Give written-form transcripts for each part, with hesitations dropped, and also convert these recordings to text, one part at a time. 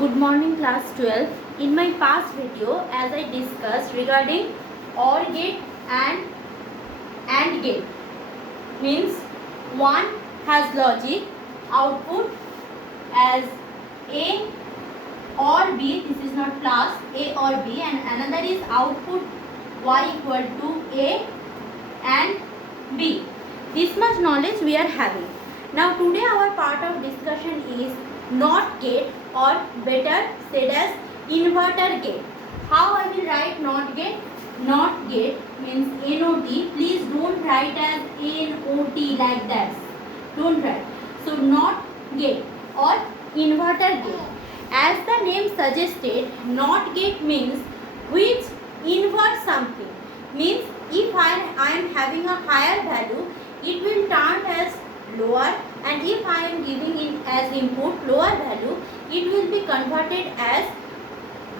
Good morning class 12. In my past video, as I discussed regarding OR gate and AND gate, means one has logic output as A or B, this is not plus A or B, and another is output Y equal to A and B. This much knowledge we are having. Now today our part of discussion is NOT gate, or better said as inverter gate. How I will write NOT gate? NOT gate means NOT. Please don't write as NOT like that. Don't write. So NOT gate or inverter gate. As the name suggested, NOT gate means which invert something. Means if I am having a higher value, it will turn as lower, and if I am giving it as input lower value, it will be converted as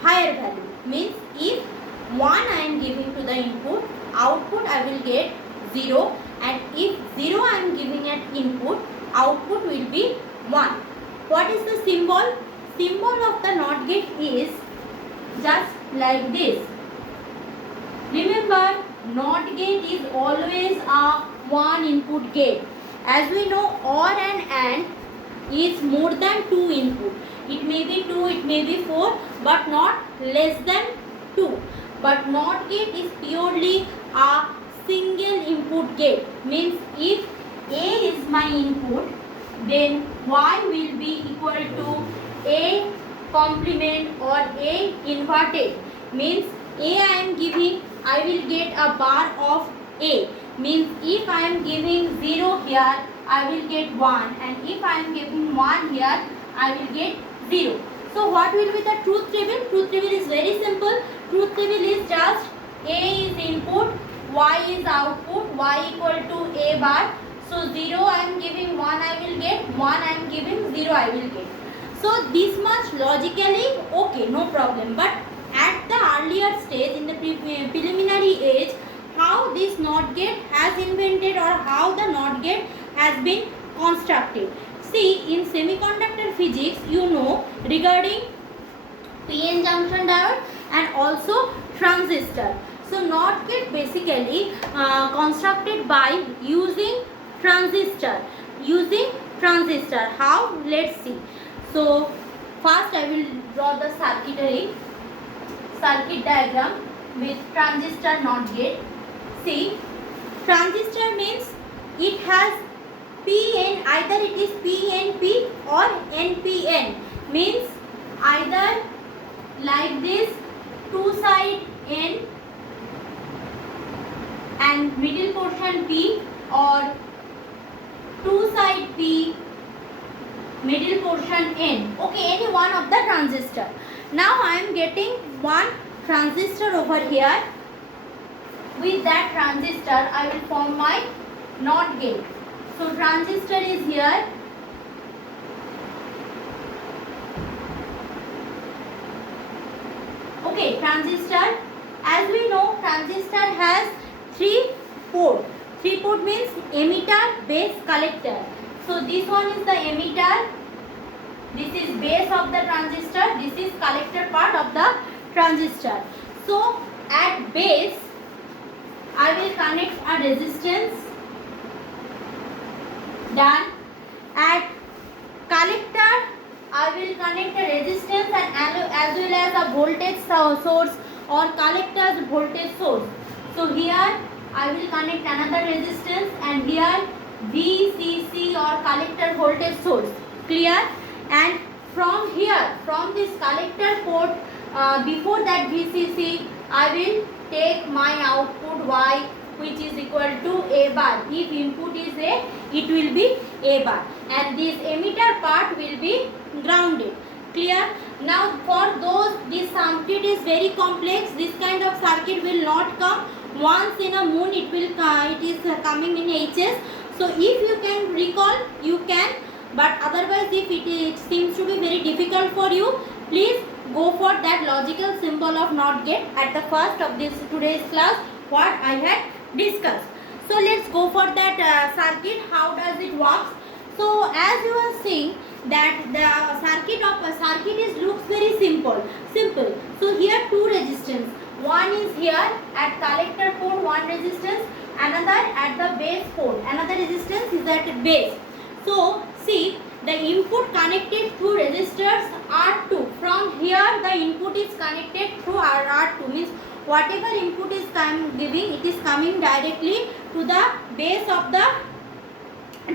higher value. Means if 1 I am giving to the input, output I will get 0, and if 0 I am giving at input, output will be 1. What is the symbol? Symbol of the NOT gate is just like this. Remember, NOT gate is always a one input gate. As we know, OR and AND is more than 2 input. It may be 2, it may be 4, but not less than 2. But NOT gate is purely a single input gate. Means if A is my input, then Y will be equal to A complement or A inverted. Means A I am giving, I will get a bar of A. Means if I am giving 0 here, I will get 1, and if I am giving 1 here, I will get 0. So what will be the truth table? Truth table is very simple. Truth table is just A is input, Y is output, Y equal to A bar. So 0 I am giving, 1 I will get, 1 I am giving, 0 I will get. So this much logically okay, no problem. But at the earlier stage, in the preliminary age, how this NOT gate has invented, or how the NOT gate has been constructed. See, in semiconductor physics, you know regarding PN junction diode and also transistor. So NOT gate basically constructed by using transistor. How? Let's see. So first I will draw the circuit diagram with transistor NOT gate. See, transistor means it has PN, either it is PNP or NPN. Means either like this, two side N and middle portion P, or two side P, middle portion N. Okay, any one of the transistor. Now I am getting one transistor over here. With that transistor, I will form my NOT gate. So transistor is here. Okay, transistor. As we know, transistor has 3 port. 3 port means emitter, base, collector. So this one is the emitter. This is base of the transistor. This is collector part of the transistor. So at base, I will connect a resistance. Done. At collector, I will connect a resistance and as well as a voltage source or collector's voltage source. So here I will connect another resistance, and here VCC or collector voltage source. Clear? And from here, from this collector port, before that VCC, I will take my output Y, which is equal to A bar. If input is A, it will be A bar, and this emitter part will be grounded. Clear? Now for those, this circuit is very complex. This kind of circuit will not come once in a moon. It is coming in HS. So if you can recall, you can. But otherwise, if it seems to be very difficult for you, please go for that logical symbol of NOT gate at the first of this today's class what I had discussed. So let's go for that circuit. How does it work? So as you are seeing, that the circuit is looks very simple. So here two resistance. One is here at collector port, one resistance, another at the base port, another resistance is at base. So see, the input connected through resistors R2. From here the input is connected through R2, means whatever input is giving, it is coming directly to the base of the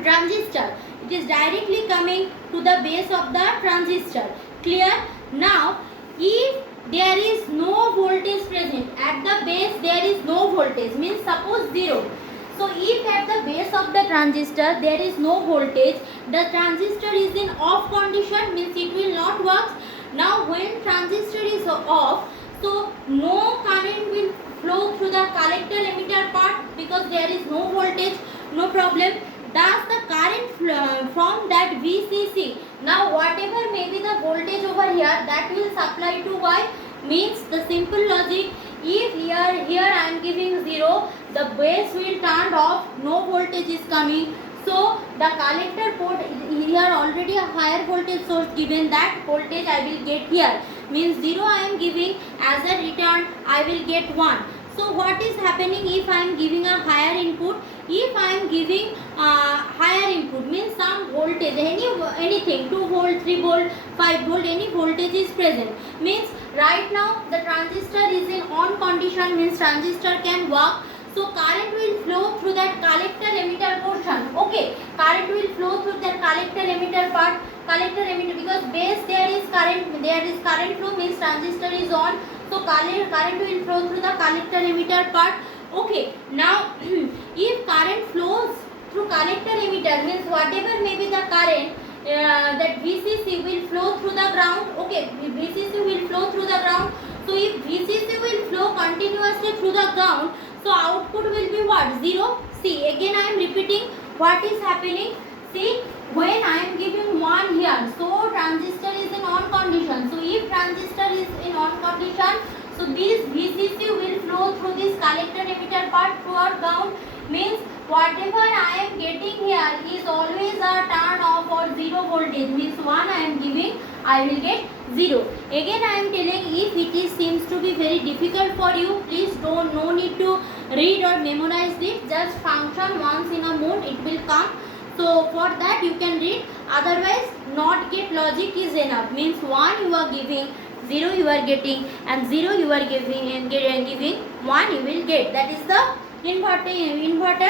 transistor. It is directly coming to the base of the transistor. Clear? Now if there is no voltage present at the base, there is no voltage, means suppose 0. So if at the base of the transistor there is no voltage, the transistor is in off condition, means it will not work. Now when transistor is off, so no current will flow through the collector emitter part because there is no voltage, no problem. Thus the current from that VCC, now whatever may be the voltage over here, that will supply to Y, means the simple logic. If here I am giving 0, the base will turn off, no voltage is coming. So the collector port, here already a higher voltage source given, that voltage I will get here, means 0 I am giving, as a return I will get 1. So what is happening if I am giving a higher input? If I am giving higher input, means some voltage, anything, 2 volt, 3 volt, 5 volt, any voltage is present, means right now the transistor is in on condition, means transistor can work. So current will flow through that collector emitter portion. Okay, current will flow through that collector emitter part, collector emitter, because base there is current flow, means transistor is on. So current will flow through the collector emitter part. Okay, now if current flows through collector emitter, means whatever may be the current, that VCC will flow through the ground. Okay, VCC will flow through the ground. So if VCC will flow continuously through the ground, so output will be what? 0. See, again I am repeating what is happening. See, when I am giving 1 here, so transistor is in on condition. So if transistor is in on condition, so this VCC will flow through this collector emitter part through our ground, means whatever I am getting here is always a turn off or 0 voltage, means 1 I am giving, I will get 0. Again I am telling, if it seems to be very difficult for you, please no need to read or memorize this, just function once in a mood, it will come. So for that you can read, otherwise not get logic is enough, means 1 you are giving, 0 you are getting, and 0 you are giving, and giving 1 you will get. That is the inverter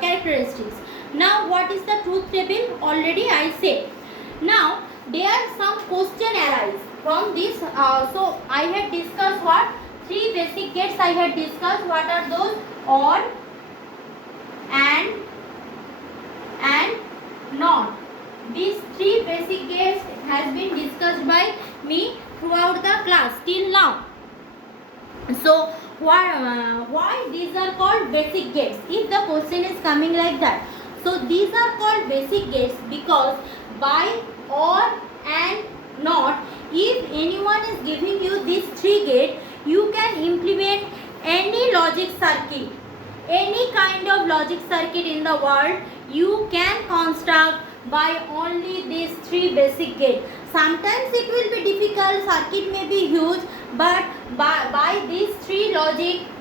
characteristics. Now what is the truth table? Already I said. Now there are some question arise from this. So I had discussed what? 3 basic gates I had discussed. What are those? OR, and NOT. These 3 basic gates has been discussed by me throughout the class till now. So why these are called basic gates? If the question is coming like that, so these are called basic gates because by OR and NOT, if anyone is giving you these 3 gates, you can implement any logic circuit, any kind of logic circuit in the world you can construct by only these 3 basic gates. Sometimes it will be difficult, circuit may be huge, but by these 3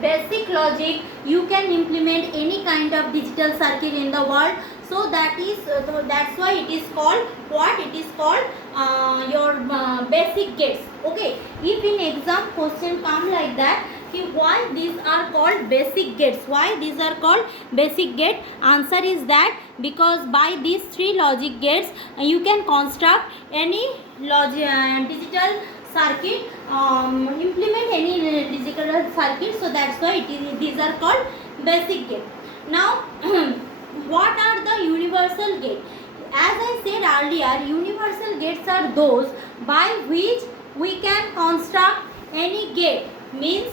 basic logic, you can implement any kind of digital circuit in the world. So that's why it is called what? It is called your basic gates. Okay, if in exam question come like that, why these are called basic gates? Why these are called basic gate? Answer is that because by these 3 logic gates you can construct any digital circuit, implement any digital circuit. So that's why these are called basic gate. Now what are the universal gate? As I said earlier, universal gates are those by which we can construct any gate, means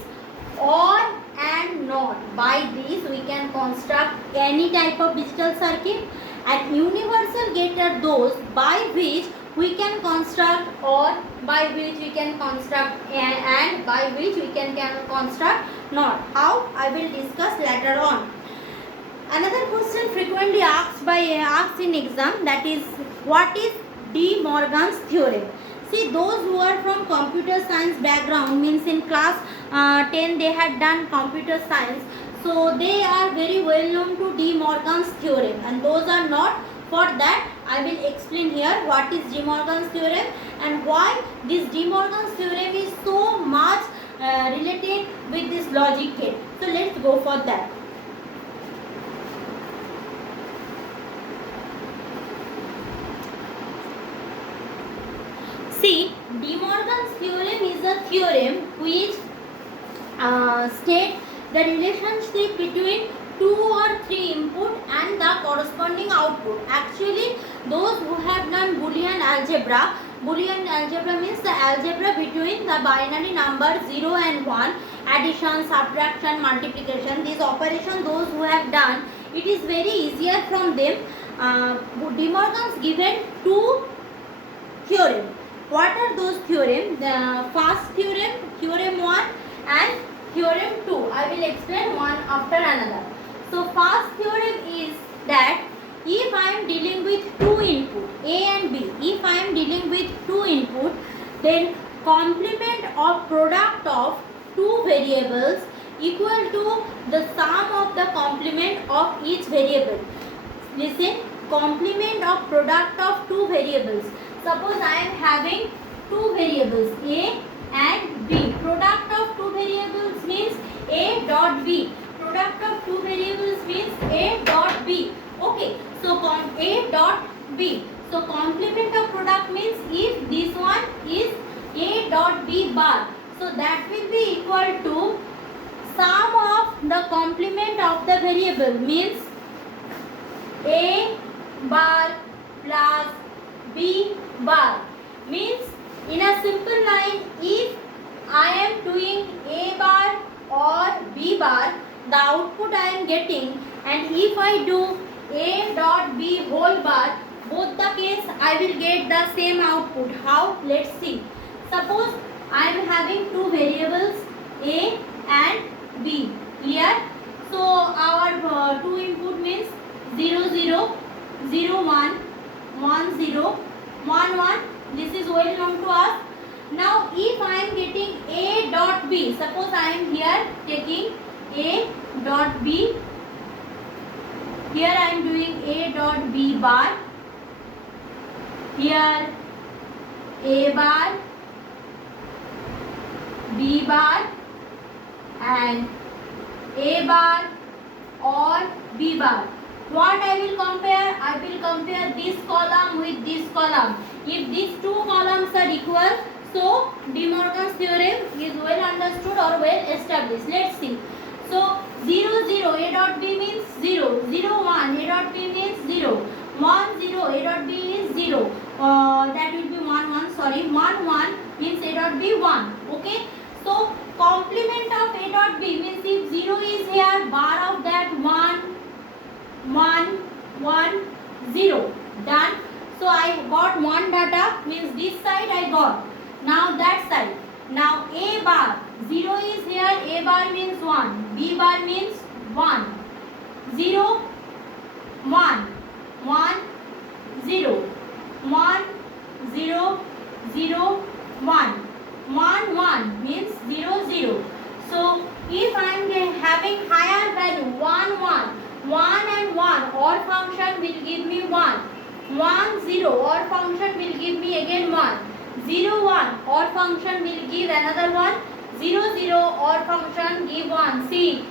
OR and NOT. By these we can construct any type of digital circuit, and universal gate are those by which we can construct OR, by which we can construct and by which we can construct NOT. How? I will discuss later on. Another question frequently asked in exam, that is what is De Morgan's theorem. See, those who are from computer science background, means in class 10 they had done computer science, so they are very well known to De Morgan's theorem, and those are not, for that I will explain here what is De Morgan's theorem and why this De Morgan's theorem is so much related with this logic gate. So let's go for that. See, De Morgan's theorem is a theorem which states the relationship between 2 or 3 input and the corresponding output. Actually, those who have done Boolean algebra means the algebra between the binary number 0 and 1, addition, subtraction, multiplication, these operations those who have done, it is very easier from them. De Morgan's given 2 theorems. What are those theorems? The first theorem, theorem 1 and theorem 2. I will explain one after another. So first theorem is that if I am dealing with 2 input, A and B, if I am dealing with 2 input, then complement or product of 2 variables equal to the sum of the complement of each variable. Listen, complement of product of 2 variables. Suppose I am having 2 variables A and B. Product of 2 variables means A dot B. Product of 2 variables means A dot B. Okay, so A dot B. So complement of product means if this one is A dot B bar, so that will be equal to sum of the complement of the variable, means A bar plus B bar. Means in a simple line, if I am doing A bar or B bar, the output I am getting, and if I do A dot B whole bar, both the case I will get the same output. How? Let's see. Suppose I am having 2 variables A and B. Clear? So our 2 input means 0 0 0 1 1 0 1 1. This is well known to us. Now if I am getting A dot B, suppose I am here taking A dot B, here I am doing A dot B bar, here A bar, B bar and A bar or B bar. What I will compare? I will compare this column with this column. If these 2 columns are equal, so De Morgan's theorem is well understood or well established. Let's see. So 0 0 A dot B means 0, 0 1 A dot B means 0, 1 0 A dot B is 0. That will be 1 1. Sorry, 1 1 means A dot B 1. Okay. So complement of A dot B means if 0 is here, bar of that 1 1 1 0. Done. So I got 1 data, means this side I got. Now that side. Now A bar, 0 is here, A bar means 1, B bar means 1, 0 1 1 0 1 0 0 1 1 1 means 0 0. So if I am having higher value 1 1, 1 and 1 OR function will give me 1, 1 0 OR function will give me again 1, 0 1 OR function will give another one, 0 0 OR function give 1. See,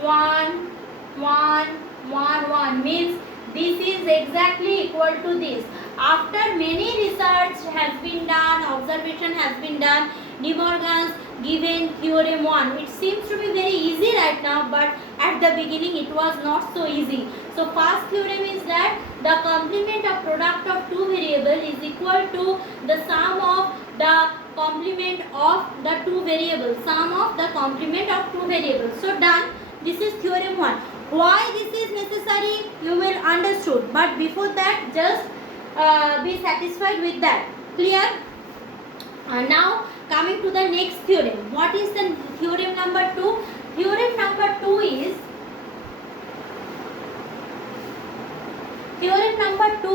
1 1 1 1 means this is exactly equal to this. After many research has been done, observation has been done, De Morgan's given theorem 1. It seems to be very easy right now, but at the beginning it was not so easy. So first theorem is that the complement of product of 2 variables is equal to the sum of the complement of the 2 variables. Sum of the complement of 2 variables. So done. This is theorem 1. Why this is necessary, you will understood. But before that, just be satisfied with that. Clear? Now coming to the next theorem. What is the theorem number 2? Theorem number 2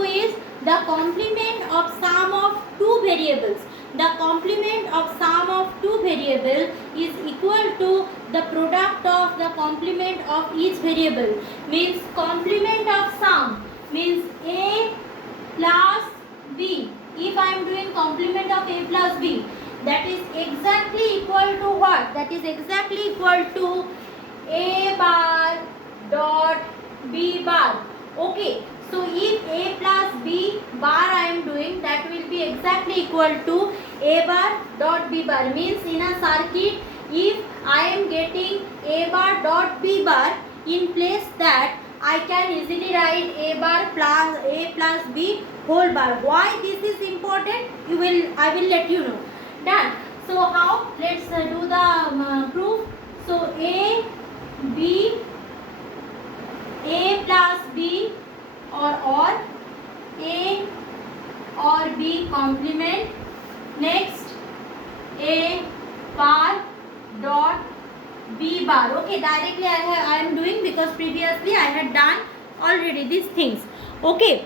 is the complement of sum of two variables. The complement of sum of two variables is equal to the product of the complement of each variable. Means complement of sum means a plus b. If I am doing complement of a plus b, that is exactly equal to what? That is exactly equal to a bar dot b bar. Okay. So if a plus b bar I am doing, that will be exactly equal to a bar dot b bar. Means in a circuit, if I am getting a bar dot b bar, in place that I can easily write a bar plus a plus b whole bar. Why this is important? I will let you know. Done. So how? Let's do the proof. So a plus b or a or b complement. Next a bar dot b bar. Okay, directly I am doing because previously I had done already these things. Okay,